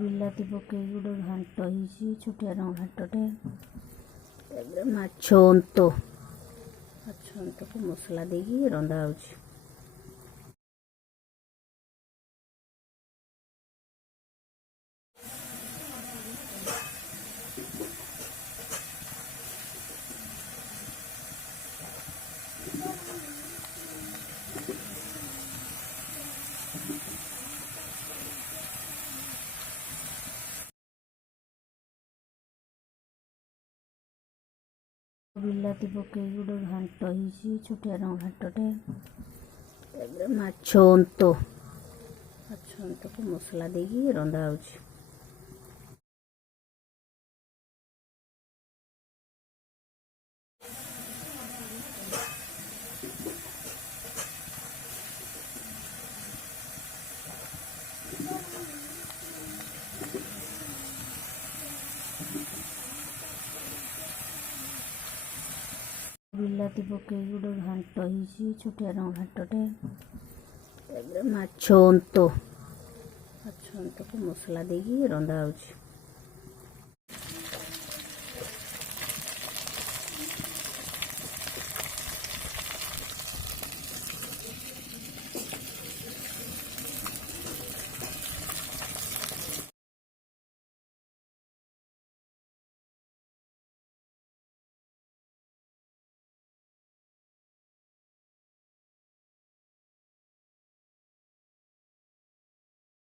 ବିଲାତି ପକେଇ ଗୋଟେ ଘାଣ୍ଟ ହେଇଛି, ଛୋଟିଆ ଘାଣ୍ଟଟେ। ତାପରେ ମାଛ ଅନ୍ତକୁ ମସଲା ଦେଇକି ରନ୍ଧା ହଉଛି। ବିଲାତି ପକେଇ ଗୋଟେ ଘାଣ୍ଟ ହେଇଛି, ଛୋଟିଆ ଘାଣ୍ଟଟେ। ତାପରେ ମାଛ ଅନ୍ତକୁ ମସଲା ଦେଇକି ରନ୍ଧା ହଉଛି। ବିଲାତି ପକେଇ ଗୋଟେ ଘାଣ୍ଟ ହେଇଛି, ଛୋଟିଆ ଘାଣ୍ଟଟେ। ତାପରେ ମାଛ ଅନ୍ତକୁ ମସଲା ଦେଇକି ରନ୍ଧା ହଉଛି।